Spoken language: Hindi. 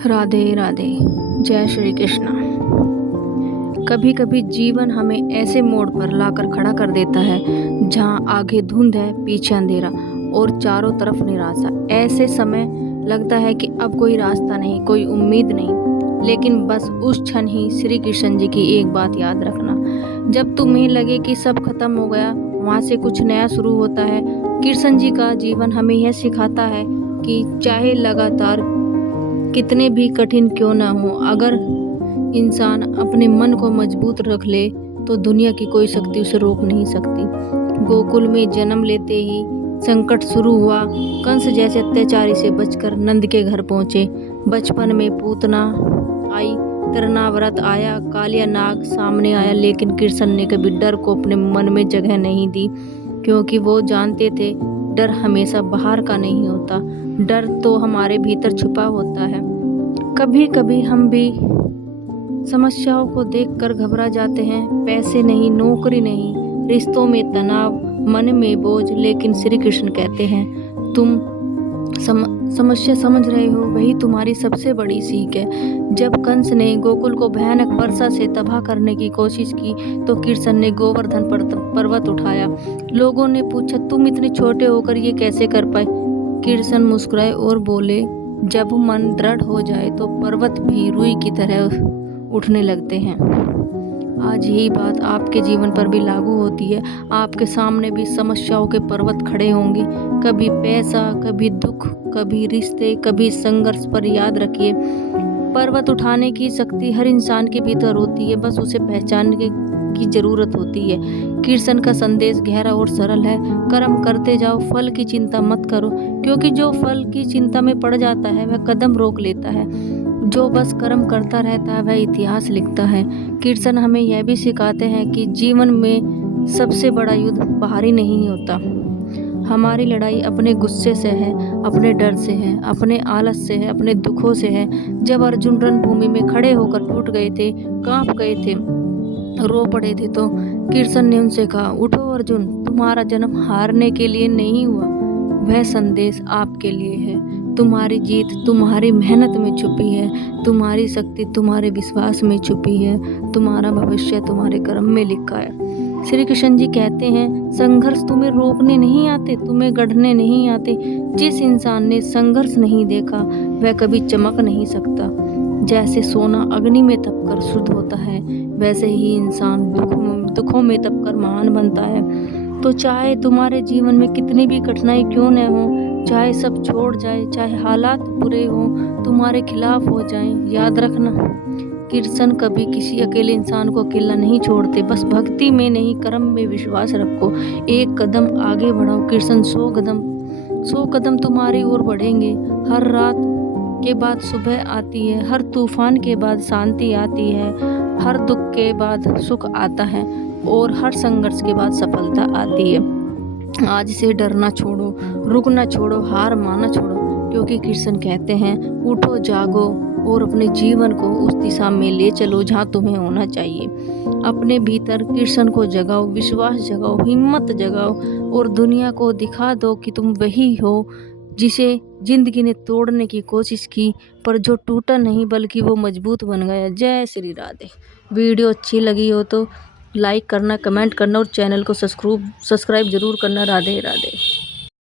राधे राधे। जय श्री कृष्णा। कभी कभी जीवन हमें ऐसे मोड़ पर लाकर खड़ा कर देता है जहां आगे धुंध है, पीछे अंधेरा और चारों तरफ निराशा। ऐसे समय लगता है कि अब कोई रास्ता नहीं, कोई उम्मीद नहीं। लेकिन बस उस क्षण ही श्री कृष्ण जी की एक बात याद रखना, जब तुम्हें लगे कि सब खत्म हो गया, वहां से कुछ नया शुरू होता है। कृष्ण जी का जीवन हमें यह सिखाता है कि चाहे लगातार कितने भी कठिन क्यों ना हो, अगर इंसान अपने मन को मजबूत रख ले तो दुनिया की कोई शक्ति उसे रोक नहीं सकती। गोकुल में जन्म लेते ही संकट शुरू हुआ। कंस जैसे अत्याचारी से बचकर नंद के घर पहुंचे। बचपन में पूतना आई, तृणाव्रत आया, कालिया नाग सामने आया, लेकिन कृष्ण ने कभी डर को अपने मन में जगह नहीं दी, क्योंकि वो जानते थे डर हमेशा बाहर का नहीं होता, डर तो हमारे भीतर छुपा होता है। कभी कभी हम भी समस्याओं को देखकर घबरा जाते हैं। पैसे नहीं, नौकरी नहीं, रिश्तों में तनाव, मन में बोझ, लेकिन श्री कृष्ण कहते हैं तुम समस्या समझ रहे हो, वही तुम्हारी सबसे बड़ी सीख है। जब कंस ने गोकुल को भयानक वर्षा से तबाह करने की कोशिश की तो कृष्ण ने गोवर्धन पर्वत उठाया। लोगों ने पूछा तुम इतने छोटे होकर ये कैसे कर पाए। कृष्ण मुस्कुराए और बोले जब मन दृढ़ हो जाए तो पर्वत भी रुई की तरह उठने लगते हैं। आज यही बात आपके जीवन पर भी लागू होती है। आपके सामने भी समस्याओं के पर्वत खड़े होंगे, कभी पैसा, कभी दुख, कभी रिश्ते, कभी संघर्ष, पर याद रखिए पर्वत उठाने की शक्ति हर इंसान के भीतर होती है, बस उसे पहचानने की जरूरत होती है। कृष्ण का संदेश गहरा और सरल है, कर्म करते जाओ, फल की चिंता मत करो, क्योंकि जो फल की चिंता में पड़ जाता है वह कदम रोक लेता है, जो बस कर्म करता रहता है वह इतिहास लिखता है। कृष्ण हमें यह भी सिखाते हैं कि जीवन में सबसे बड़ा युद्ध बाहरी नहीं होता, हमारी लड़ाई अपने गुस्से से है, अपने डर से है, अपने आलस से है, अपने दुखों से है। जब अर्जुन रणभूमि में खड़े होकर टूट गए थे, कांप गए थे, रो पड़े थे, तो कृष्ण ने उनसे कहा उठो अर्जुन, तुम्हारा जन्म हारने के लिए नहीं हुआ, वह संदेश आपके लिए है। तुम्हारी जीत तुम्हारी मेहनत में छुपी है, तुम्हारी शक्ति तुम्हारे विश्वास में छुपी है, तुम्हारा भविष्य तुम्हारे कर्म में लिखा है। श्री कृष्ण जी कहते हैं संघर्ष तुम्हें रोकने नहीं आते, तुम्हें गढ़ने नहीं आते। जिस इंसान ने संघर्ष नहीं देखा वह कभी चमक नहीं सकता। जैसे सोना अग्नि में तपकर शुद्ध होता है, वैसे ही इंसान दुखों में तपकर महान बनता है। तो चाहे तुम्हारे जीवन में कितनी भी कठिनाई क्यों न हो, चाहे सब छोड़ जाए, चाहे हालात बुरे हो, तुम्हारे खिलाफ हो जाएं, याद रखना कृष्ण कभी किसी अकेले इंसान को अकेला नहीं छोड़ते। बस भक्ति में नहीं, कर्म में विश्वास रखो, एक कदम आगे बढ़ाओ, कृष्ण 100 कदम तुम्हारी ओर बढ़ेंगे। हर रात के बाद सुबह आती है, हर तूफान के बाद शांति आती है, हर दुख के बाद सुख आता है और हर संघर्ष के बाद सफलता आती है। आज से डरना छोड़ो, रुकना छोड़ो, हार मानना छोड़ो, क्योंकि कृष्ण कहते हैं उठो, जागो और अपने जीवन को उस दिशा में ले चलो जहाँ तुम्हें होना चाहिए। अपने भीतर कृष्ण को जगाओ, विश्वास जगाओ, हिम्मत जगाओ और दुनिया को दिखा दो कि तुम वही हो जिसे जिंदगी ने तोड़ने की कोशिश की, पर जो टूटा नहीं बल्कि वो मजबूत बन गया। जय श्री राधे। वीडियो अच्छी लगी हो तो लाइक करना, कमेंट करना और चैनल को सब्सक्राइब जरूर करना। राधे राधे।